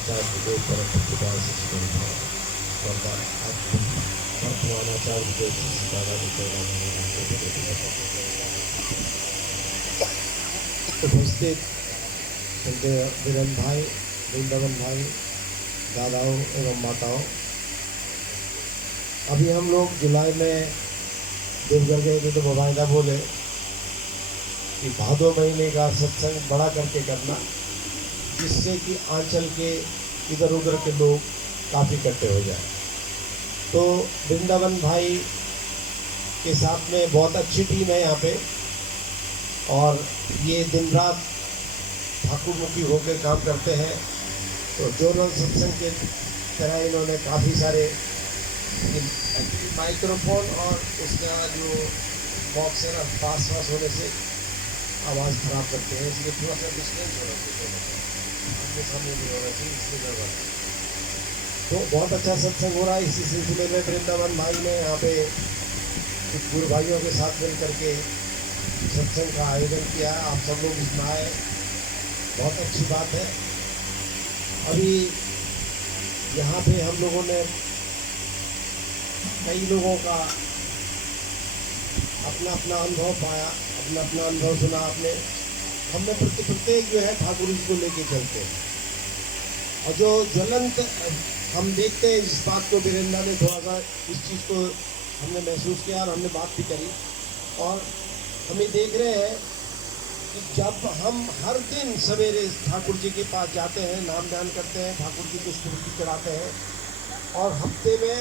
आचार्य गुरुदेव परम प्रतिभा शिष्य वर्तमान आचार्य गुरुदेव शिष्य उपस्थित वीरेंद्र भाई, वृंदावन भाई, दादाओं एवं माताओं, अभी हम लोग जुलाई में देवघर गए थे तो बबायदा बोले कि भादो महीने का सत्संग बड़ा करके करना, जिससे कि आंचल के इधर उधर के लोग काफ़ी इकट्ठे हो जाए। तो वृंदावन भाई के साथ में बहुत अच्छी टीम है यहाँ पे, और ये दिन रात ठाकुरमुखी होकर काम करते हैं। तो जोनल सत्संग के तरह इन्होंने काफ़ी सारे माइक्रोफोन और उसका जो बॉक्स है ना, पास होने से आवाज़ ख़राब करते हैं, इसलिए थोड़ा सा डिस्टेंस होना चाहिए, आमने सामने नहीं होना चाहिए, इसलिए मैं बात। तो बहुत अच्छा सत्संग हो रहा है। इसी सिलसिले में वृंदावन भाई ने यहाँ पे कुछ गुरु भाइयों के साथ मिल करके सत्संग का आयोजन किया। आप सब लोग इसमें आए, बहुत अच्छी बात है। अभी यहाँ पे हम लोगों ने कई लोगों का अपना अपना अनुभव पाया, अपना अपना अनुभव सुना आपने। हमने प्रत्येक जो है ठाकुर जी को लेके चलते हैं, और जो ज्वलंत हम देखते हैं इस बात को, वीरेंद्र ने थोड़ा सा इस चीज़ को हमने महसूस किया और हमने बात भी करी, और हम ये देख रहे हैं कि जब हम हर दिन सवेरे ठाकुर जी के पास जाते हैं, नाम ध्यान करते हैं, ठाकुर जी को स्मृति कराते हैं, और हफ्ते में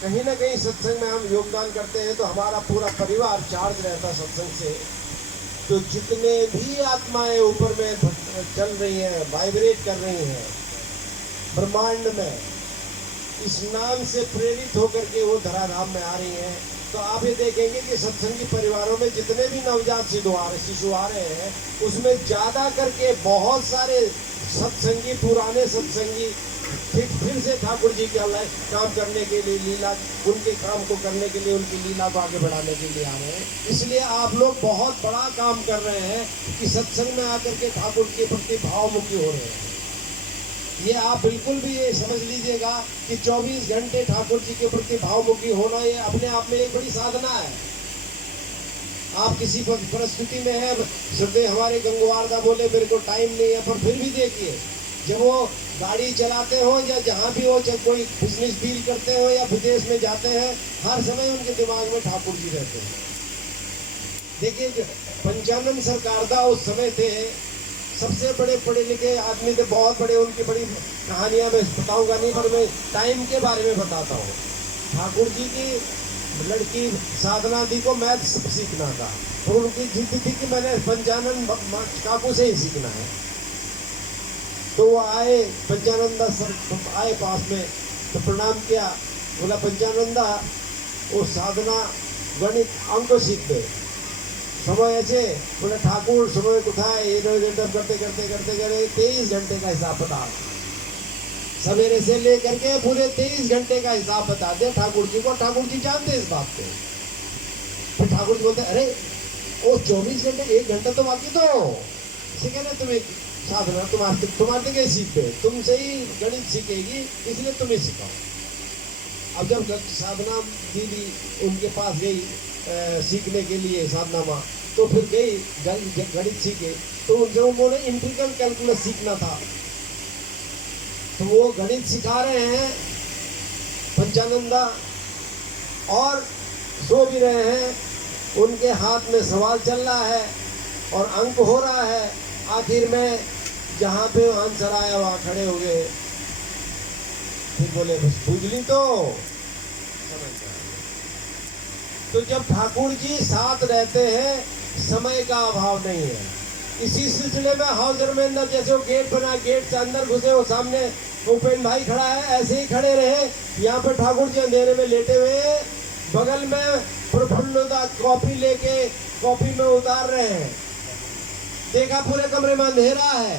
कहीं ना कहीं सत्संग में हम योगदान करते हैं, तो हमारा पूरा परिवार चार्ज रहता सत्संग से। तो जितने भी आत्माएं ऊपर में चल रही हैं, वाइब्रेट कर रही हैं ब्रह्मांड में, इस नाम से प्रेरित होकर के वो धराधाम में आ रही हैं। तो आप ये देखेंगे कि सत्संगी परिवारों में जितने भी नवजात शिशु आ रहे हैं, उसमें ज़्यादा करके बहुत सारे सत्संगी, पुराने सत्संगी फिर से ठाकुर जी के काम करने के लिए, लीला उनके काम को करने के लिए, उनकी लीला को आगे बढ़ाने के लिए आ रहे हैं। इसलिए आप लोग बहुत बड़ा काम कर रहे हैं कि सत्संग में आकर के ठाकुर के प्रति भावमुखी हो रहे हैं। ये आप बिल्कुल भी ये समझ लीजिएगा कि 24 घंटे ठाकुर जी के प्रति भावमुखी होना, ये अपने आप में एक बड़ी साधना है। आप किसी परिस्थिति में है, श्रद्धे हमारे गंगवारदा बोले मेरे को टाइम नहीं है, पर फिर भी देखिए, जब वो गाड़ी चलाते हो या जहाँ भी हो, चाहे कोई बिजनेस डील करते हो या विदेश में जाते हैं, हर समय उनके दिमाग में ठाकुर जी रहते हैं। देखिए, पंचानन सरकारदा उस समय थे, सबसे बड़े पढ़े लिखे आदमी थे, बहुत बड़े, उनकी बड़ी कहानियाँ मैं बताऊँगा नहीं, पर मैं टाइम के बारे में बताता हूँ। ठाकुर जी की लड़की साधना दी को मैथ्स सीखना था, तो उनकी जिद थी कि मैंने पंचानन काकू से ही सीखना है। तो वो आए, पंचानंदा सर आए पास में, तो प्रणाम किया, बोला पंचानंदा वो साधना गणित अंक सीख दे। समय ऐसे बोले ठाकुर समय कुथाए, करते करते करते करते 23 घंटे का हिसाब बता, सवेरे से लेकर के पूरे 23 घंटे का हिसाब बता दे ठाकुर जी को। ठाकुर जी जानते इस बात को। फिर ठाकुर जी बोलते अरे वो 24 घंटे, 1 घंटा तो बाकी, तो इसे कहना तुम्हें साधना तुम्हारे कैसे सीखते, तुमसे ही गणित सीखेगी, इसलिए तुम्हें सिखाओ। अब जब साधना दीदी उनके पास गई सीखने के लिए साधना माँ, तो फिर गई गणित सीखे, तो उन्होंने इंटीग्रल कैलकुलस सीखना था, तो वो गणित सिखा रहे हैं पंचानंदा, और सो भी रहे हैं, उनके हाथ में सवाल चल रहा है और अंक हो रहा है। आखिर में जहाँ पे आंसर आया वहाँ खड़े हो गए, फिर बोले बस बुझली तो समझ गए। तो जब ठाकुर जी साथ रहते हैं, समय का अभाव नहीं है। इसी सिलसिले में हाउजर में अंदर जैसे वो गेट बना, गेट से अंदर घुसे, वो सामने उपेन भाई खड़ा है, ऐसे ही खड़े रहे। यहाँ पे ठाकुर जी अंधेरे में लेटे हुए, बगल में प्रफुल्लता कॉपी लेके कॉपी में उतार रहे हैं। देखा पूरे कमरे में अंधेरा है,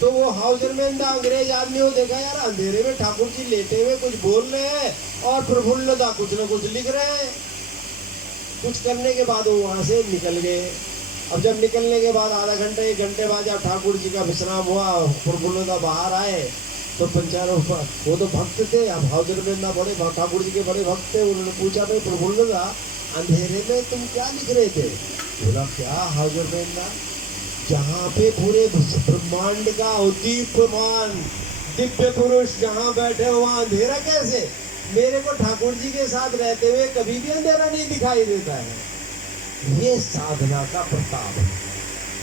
तो वो हाउजर में अंग्रेज आदमी को देखा, यार अंधेरे में ठाकुर जी लेटे हुए कुछ बोल रहे हैं और प्रफुल्लता कुछ न कुछ लिख रहे हैं। कुछ करने के बाद वो वहां से निकल गए। अब जब निकलने के बाद आधा घंटे 1 घंटे बाद जब ठाकुर जी का विश्राम हुआ, प्रफुल्लता बाहर आए, तो पंचारों वो तो भक्त थे, अब हाउजर में ना बड़े ठाकुर जी के बड़े भक्त थे। उन्होंने पूछा, भाई प्रफुल्लता, अंधेरे में तुम क्या लिख रहे थे? बोला, क्या हाउजर में ना, जहाँ पे पूरे ब्रह्मांड का उद्दीप्यमान दिव्य पुरुष जहाँ बैठे हो वहाँ अंधेरा कैसे? मेरे को ठाकुर जी के साथ रहते हुए कभी भी अंधेरा नहीं दिखाई देता है। ये साधना का प्रताप है।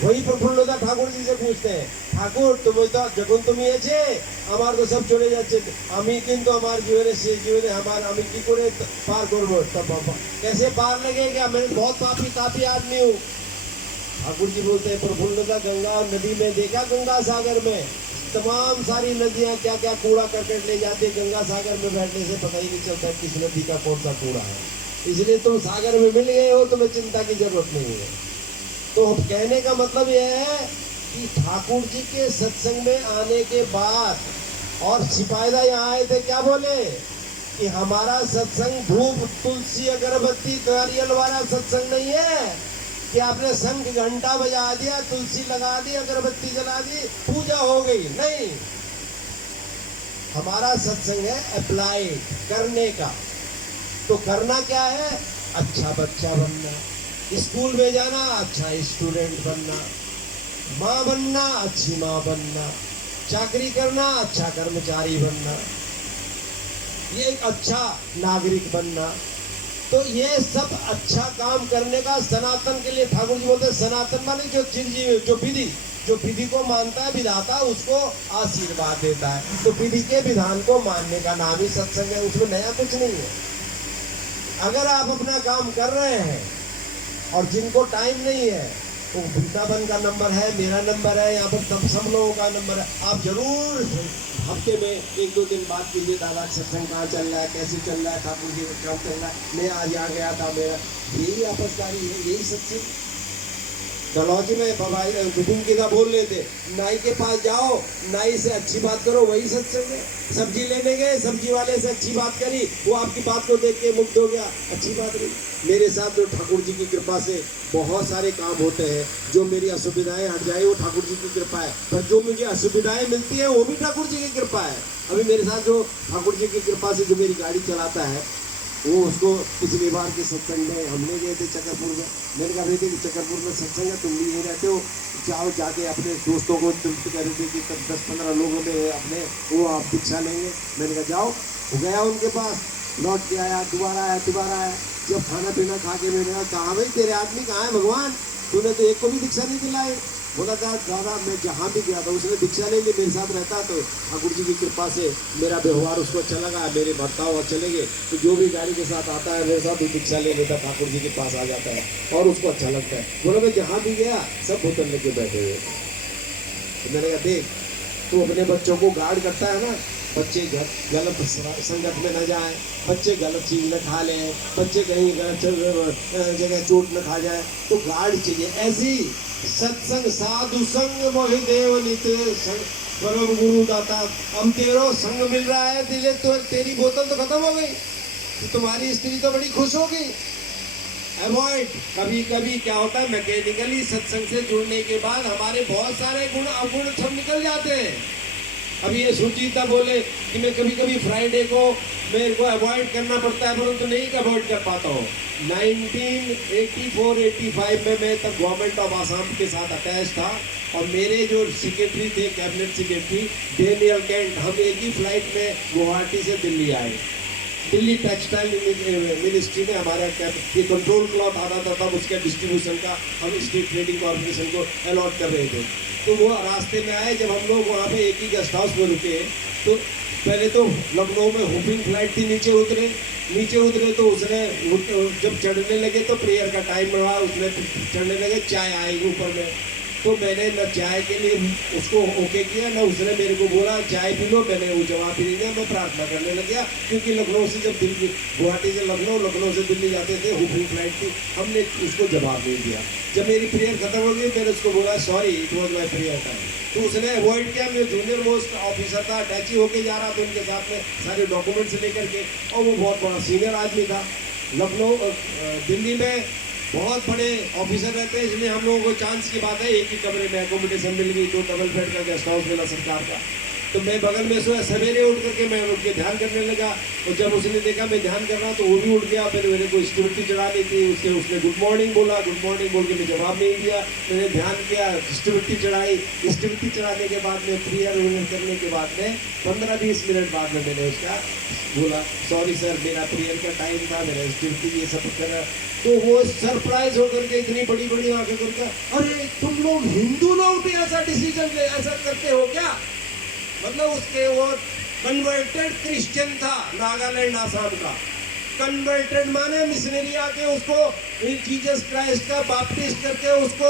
वही प्रफुल्लता ठाकुर जी से पूछते हैं, ठाकुर तुम तो जगन तुम ये छे, हमार तो सब चले जाते, আমি কিন্তু আমার জীবনে সেই জীবনে আমার আমি কি করে পার করবো? तब कैसे पार लगेगा? मैं बहुत पापी आदमी हूँ। ठाकुर जी बोलते हैं, प्रफुल्लता गंगा नदी में देखा, गंगा सागर में तमाम सारी नदियां क्या क्या कूड़ा करकट ले जाती है, गंगा सागर में बैठने से पता ही नहीं चलता किस नदी का कौन सा कूड़ा है। इसलिए तुम सागर में मिल गए हो, तुम्हें चिंता की जरूरत नहीं है। तो कहने का मतलब यह है कि ठाकुर जी के सत्संग में आने के बाद, और सिपाहीदा यहाँ आए थे, क्या बोले कि हमारा सत्संग धूप तुलसी अगरबत्ती नारियल वाला सत्संग नहीं है कि आपने शंख घंटा बजा दिया, तुलसी लगा दी, अगरबत्ती जला दी, पूजा हो गई। नहीं, हमारा सत्संग है अप्लाइड, करने का। तो करना क्या है? अच्छा बच्चा बनना, स्कूल में जाना, अच्छा स्टूडेंट बनना, माँ बनना, अच्छी माँ बनना, चाकरी करना, अच्छा कर्मचारी बनना, ये एक अच्छा नागरिक बनना। तो ये सब अच्छा काम करने का सनातन के लिए ठाकुर जी बोलते हैं, सनातन माने जो चिरंजीवी, जो विधि को मानता है विधाता उसको आशीर्वाद देता है। तो विधि के विधान को मानने का नाम ही सत्संग है, उसमें नया कुछ नहीं है। अगर आप अपना काम कर रहे हैं और जिनको टाइम नहीं है, तो वृंदावन का नंबर है, मेरा नंबर है, यहाँ पर सब लोगों का नंबर है, आप जरूर हफ्ते में 1-2 दिन बात कीजिए, दादा सत्संग कहाँ चल रहा है, कैसे चल रहा है, ठाकुर जी का चल रहा है, मैं आज यहाँ गया था, मेरा यही आपसदारी है, यही सत्संग। डलहौजी में विपिन की का बोल रहे थे, नाई के पास जाओ, नाई से अच्छी बात करो, वही सत्संग है। सब्जी लेने गए, सब्जी वाले से अच्छी बात करी, वो आपकी बात को देख के मुग्ध हो गया, अच्छी बात रही। मेरे साथ तो ठाकुर जी की कृपा से बहुत सारे काम होते हैं। जो मेरी असुविधाएं हट जाए वो ठाकुर जी की कृपा है, पर जो मुझे असुविधाएं मिलती है वो भी ठाकुर जी की कृपा है। अभी मेरे साथ जो ठाकुर जी की कृपा से जो मेरी गाड़ी चलाता है, वो उसको पिछली बार के सत्संग में हमने गए थे चकरपुर में, मैंने कहा बेटे चकरपुर में सत्संग है, तुम भी यहीं रहते हो, जाओ जाके अपने दोस्तों को तृप्त कर रहे थे कि 10-15 लोगों में अपने वो आप दीक्षा लेंगे। मैंने कहा जाओ, वो गया उनके पास, लौट के आया, दोबारा आया। जब खाना पीना खा के मैंने कहा, कहाँ भाई तेरे आदमी कहाँ है भगवान, तूने तो एक को भी दीक्षा नहीं दिलाई। बोला था दादा मैं जहाँ भी गया था उसने दीक्षा ले ली, मेरे साथ रहता, तो ठाकुर जी की कृपा से मेरा व्यवहार उसको अच्छा लगा, मेरे बर्ताव अच्छे लगे, तो जो भी गाड़ी के साथ आता है मेरे साथ वो दीक्षा ले लेता, ठाकुर जी के पास आ जाता है और उसको अच्छा लगता है। बोला मैं जहाँ भी गया सब बोतल लेके बैठे हुए। तो मैंने कहा देख, तू अपने बच्चों को गार्ड करता है ना, बच्चे गलत संगत में न जाए, बच्चे गलत चीज़ न खा लें, बच्चे कहीं गलत जगह चोट न खा जाए, तो गार्ड चाहिए। ऐसी सत्संग साधु संग मोहि देव नित्य परम गुरु दाता। हम तेरो संग मिल रहा है, दिले तो तेरी बोतल तो खत्म हो गई, तो तुम्हारी स्त्री तो बड़ी खुश हो गई। अवॉइड। कभी कभी क्या होता है, मैकेनिकली सत्संग से जुड़ने के बाद हमारे बहुत सारे गुण अवगुण सब निकल जाते हैं। अभी ये सुजीता बोले कि मैं कभी कभी फ्राइडे को मेरे को अवॉइड करना पड़ता है, परंतु नहीं अवॉइड कर पाता हूँ। 1984-85 में मैं तब गवर्नमेंट ऑफ आसाम के साथ अटैच था, और मेरे जो सेक्रेटरी थे, कैबिनेट सेक्रेटरी डेनियल कैंट, हम एक ही फ्लाइट में गुवाहाटी से दिल्ली आए। दिल्ली टेक्सटाइल मिनिस्ट्री में हमारा ये कंट्रोल क्लॉथ आता था, तब उसके डिस्ट्रीब्यूशन का हम स्टेट ट्रेडिंग कॉर्पोरेशन को अलॉट कर रहे थे। तो वो रास्ते में आए, जब हम लोग वहाँ पे एक ही गेस्ट हाउस में रुके, तो पहले तो लखनऊ में हुपिंग फ्लाइट थी, नीचे उतरे तो उसने जब चढ़ने लगे तो प्रेयर का टाइम रहा, उसने चढ़ने लगे, चाय आएगी ऊपर में, तो मैंने न चाय के लिए उसको ओके किया, न उसने मेरे को बोला चाय पी लो, मैंने वो जवाब ही नहीं दिया, मैं प्रार्थना करने लग गया। क्योंकि लखनऊ से जब दिल्ली, गुवाहाटी से लखनऊ से दिल्ली जाते थे, हुपिंग फ्लाइट थी, हमने उसको जवाब नहीं दिया। जब मेरी प्रेयर खत्म हो गई, मैंने उसको बोला sorry, it was my prayer time, तो उसने अवॉइड किया। मैं जूनियर मोस्ट ऑफिसर था, अटैची होके जा रहा था उनके साथ में सारे डॉक्यूमेंट्स लेकर के, और वो बहुत बड़ा सीनियर आदमी था। लखनऊ दिल्ली में बहुत बड़े ऑफिसर रहते हैं, इसलिए हम लोगों को चांस की बात है, एक ही कमरे में एकोमोडेशन मिल गई, 2 डबल बेड का गेस्ट हाउस मिला सरकार का। तो मैं बगल में सोया, सवेरे उठ करके मैं उठ के ध्यान करने लगा, और जब उसने देखा मैं ध्यान कर रहा तो वो भी उठ गया। फिर मेरे को स्टूटी चढ़ा ली थी, उसने गुड मॉर्निंग बोला, गुड मॉर्निंग बोल के मैं जवाब नहीं दिया। मैंने ध्यान किया, स्टूटी चढ़ाई, स्टूटी चढ़ाने के बाद में प्रेयर करने के बाद में 15-20 मिनट बाद में मैंने उसका बोला, सॉरी सर मेरा प्रेयर का टाइम था, मेरा स्टूटी ये सब करा। तो वो सरप्राइज होकर के इतनी बड़ी बड़ी आंखें करके, अरे तुम लोग हिंदू लोग भी ऐसा डिसीजन ले ऐसा करते हो क्या? मतलब उसके वो कन्वर्टेड क्रिश्चियन था, नागालैंड आसाम का। कन्वर्टेड माने मिशनरी आके उसको जीसस क्राइस्ट का बाप्टिस्ट करके उसको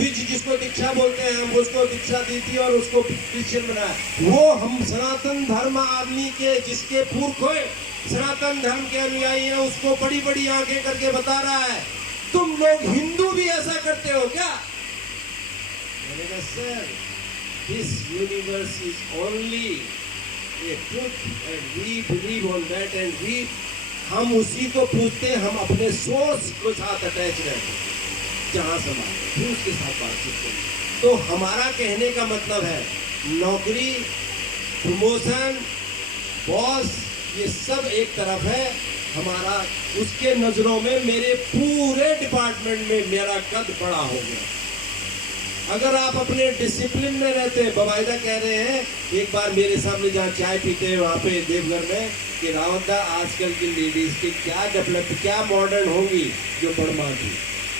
जिसको दीक्षा बोलते हैं हम, उसको दीक्षा दी थी और उसको क्रिश्चियन बनाया। वो हम सनातन धर्म आदमी के जिसके पुरख हुए सनातन धर्म के अनुयायी हैं, उसको बड़ी बड़ी आंखें करके बता रहा है, तुम लोग हिंदू भी ऐसा करते हो क्या? मैंने कहा sir, this universe is only a truth and we believe on that and हम उसी को पूछते हैं, हम अपने सोर्स के साथ अटैच रहते हैं, जहाँ समाज फिर उसके साथ बातचीत करें। तो हमारा कहने का मतलब है नौकरी, प्रमोशन, बॉस, ये सब एक तरफ है, हमारा उसके नजरों में मेरे पूरे डिपार्टमेंट में मेरा कद बड़ा हो गया। अगर आप अपने डिसिप्लिन में रहते हैं, बवायदा कह रहे हैं, एक बार मेरे सामने जहाँ चाय पीते हैं वहाँ पे देवघर में, कि रावत दा आजकल की लेडीज की क्या डेवलप क्या मॉडर्न होंगी जो बड़मा थी।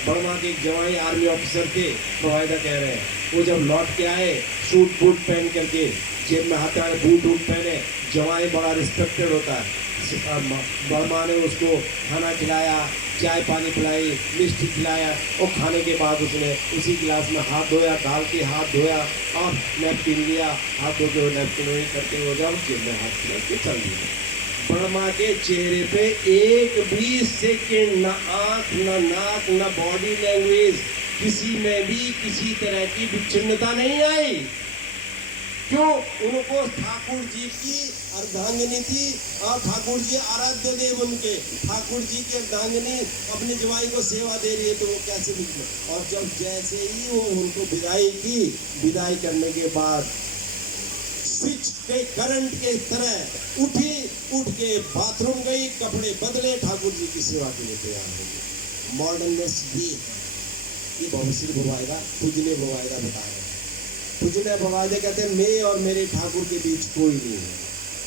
बड़मा के एक जवाई आर्मी ऑफिसर थे, बवायदा कह रहे हैं, वो जब लौट के आए सूट बूट पहन करके, जेब में हाथ में बूट वूट पहने, जवाई बड़ा रिस्पेक्टेड होता है। बड़मा ने उसको खाना खिलाया, चाय पानी पिलाई, मिष्टी खिलाया, और खाने के बाद उसने उसी गिलास में हाथ धोया, डाल के हाथ धोया और नैपकिन लिया, हाथ धो के वो नैपकिन वही करके हो जाओ, जेब में हाथ खिला के चल दिया। बड़मा के चेहरे पे एक भी सेकेंड न आंख न नाक न बॉडी लैंग्वेज किसी में भी किसी तरह की विच्छिन्नता नहीं आई। क्यों? उनको ठाकुर जी की अर्धांगिनी थी और ठाकुर जी आराध्य देव उनके, ठाकुर जी के अर्धांगिनी अपने जवाई को सेवा दे रही है, तो वो कैसे निकले? और जब जैसे ही वो उनको विदाई की, विदाई करने के बाद स्विच के करंट के तरह उठी, उठ के बाथरूम गई, कपड़े बदले, ठाकुर जी की सेवा के लिए तैयार हो गई। मॉडर्ननेस ये भविष्य भवाएगा, पूजने भवाएगा बता रहे। पूजने भवाएगा कहते हैं मैं और मेरे ठाकुर के बीच कोई नहीं है,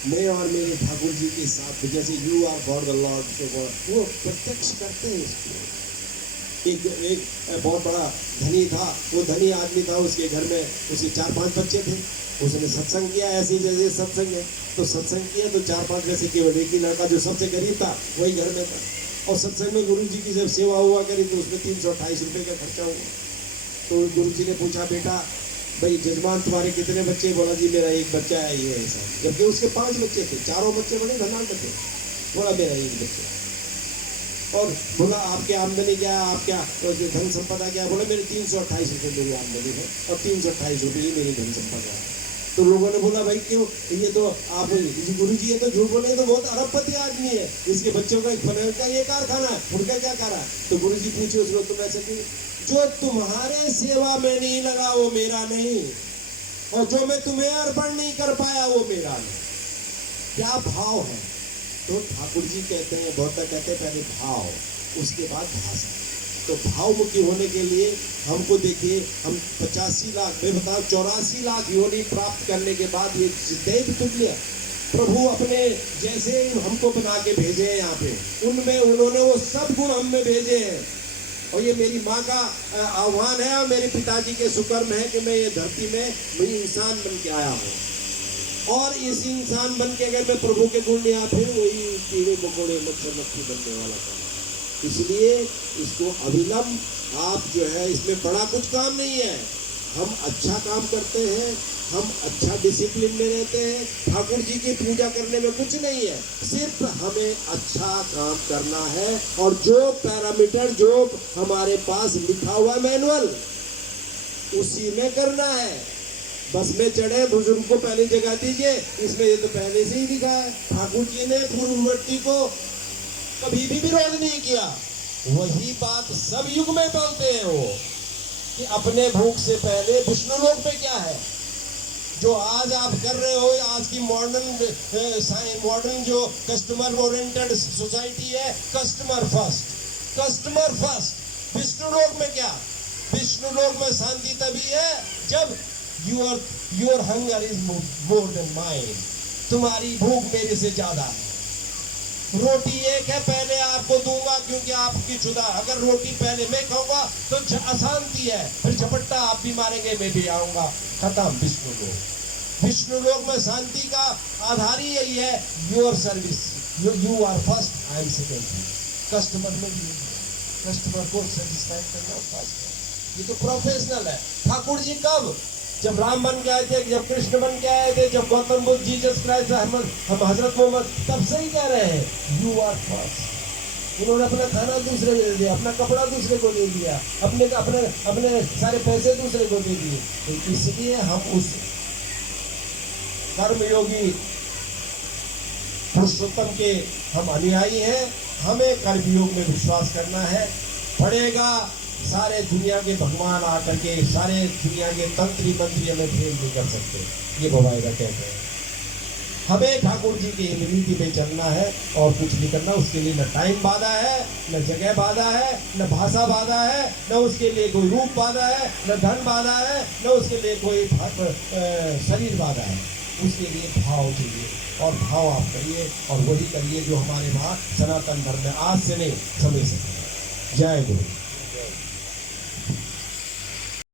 मैं और मेरे ठाकुर जी के साथ, जैसे you are for the lord so god, वो प्रत्यक्ष करते हैं इसको। एक बहुत बड़ा धनी था, वो धनी आदमी था, उसके घर में उसके 4-5 बच्चे थे। उसने सत्संग किया, ऐसे जैसे सत्संग है, तो सत्संग किया तो 4-5 में से केवल एक ही लड़का जो सबसे गरीब था वही घर में था। और सत्संग में गुरु जी की जब सेवा हुआ करी तो उसमें 328 रुपये का खर्चा हुआ। तो गुरु जी ने पूछा, बेटा भाई जजमान तुम्हारे कितने बच्चे? बोला जी मेरा एक बच्चा है, ये ऐसा। जबकि उसके 5 बच्चे थे, चारों बच्चे बड़े धनाढ्य थे। बोला मेरा एक बच्चा। और बोला आपकी आमदनी क्या है, आप क्या धन संपदा क्या है? बोला मेरे 328 रुपये मेरी आमदनी है और 328 रुपये ही मेरी धन संपदा है। तो लोगों ने बोला भाई क्यों? ये तो आप गुरु जी ये तो झूठ बोले, तो बहुत अरबपति आदमी है, इसके बच्चों का फल का ये कारखाना है, उनका क्या करा? तो गुरु जी पूछे उसको, तुम ऐसे क्यों? जो तुम्हारे सेवा में नहीं लगा वो मेरा नहीं, और जो मैं तुम्हें अर्पण नहीं कर पाया वो मेरा नहीं। क्या भाव है? तो ठाकुर जी कहते हैं, बौद्ध कहते हैं पहले भाव, उसके बाद भाषा। तो भावमुखी होने के लिए हमको देखिए, हम 85 लाख, मैं बताऊं 84 लाख योनि प्राप्त करने के बाद ये दैव तुल्य प्रभु अपने जैसे हमको बना के भेजे हैं यहाँ पे, उनमें उन्होंने वो सब गुण हम में भेजे हैं। और ये मेरी माँ का आह्वान है और मेरे पिताजी के सुकर्म है कि मैं ये धरती में वही इंसान बन के आया हूँ। और इस इंसान बन के अगर मैं प्रभु के गुण नहीं आ, फिर वही कीड़े मकोड़े मच्छर मक्खी बनने वाला था। इसलिए इसको अविलंब आप जो है, इसमें बड़ा कुछ काम नहीं है, हम अच्छा काम करते हैं, हम अच्छा डिसिप्लिन में रहते हैं, ठाकुर जी की पूजा करने में कुछ नहीं है, सिर्फ हमें अच्छा काम करना है। और जो पैरामीटर जो हमारे पास लिखा हुआ मैनुअल उसी में करना है। बस में चढ़े, बुजुर्ग को पहली जगह दीजिए, इसमें ये तो पहले से ही लिखा है। ठाकुर जी ने पूर्ववर्ती को कभी भी विरोध नहीं किया, वही बात सब युग में बोलते हैं वो, कि अपने भूख से पहले विष्णु लोक में क्या है। जो आज आप कर रहे हो, आज की मॉडर्न जो कस्टमर ओरिएंटेड सोसाइटी है, कस्टमर फर्स्ट। विष्णु लोक में क्या, विष्णु लोक में शांति तभी है जब your hunger is more than mine, तुम्हारी भूख मेरे से ज्यादा है। रोटी एक है, पहले आपको दूंगा क्योंकि आपकी जुदा, अगर रोटी पहले मैं खाऊंगा तो अशांति है, फिर झपट्टा आप भी मारेंगे, मैं भी आऊंगा, खत्म। विष्णु लोक में शांति का आधार ही यही है, your service, you are first, I am second. Customer में भी कस्टमर को सेटिस्फाई करना फर्स्ट है, ये तो प्रोफेशनल है। ठाकुर जी कब, जब राम बन के आए थे, जब कृष्ण बन के आए थे, जब गौतम बुद्ध, जीसस क्राइस्ट, हम हजरत मोहम्मद, तब से ही कह रहे हैं यू आर फर्स्ट। उन्होंने अपना खाना दूसरे को दे दिया, अपना कपड़ा दूसरे को दे दिया, अपने सारे पैसे दूसरे को दे दिए। तो इसलिए हम उस कर्मयोगी पुरुषोत्तम के हम अनुयायी हैं। हमें कर्मयोग में विश्वास करना है। पड़ेगा सारे दुनिया के भगवान आकर के, सारे दुनिया के तंत्री मंत्री हमें फेल नहीं कर सकते, ये बवायदा कहते हैं। हमें ठाकुर जी की रीति पे चलना है और कुछ नहीं करना। उसके लिए न टाइम बाधा है, न जगह बाधा है, न भाषा बाधा है, न उसके लिए कोई रूप बाधा है, न धन बाधा है, न उसके लिए कोई शरीर बाधा है। उसके लिए भाव चाहिए, और भाव आप करिए, और वही करिए जो हमारे वहाँ सनातन धर्म में आज से नहीं समय से। जय गुरु।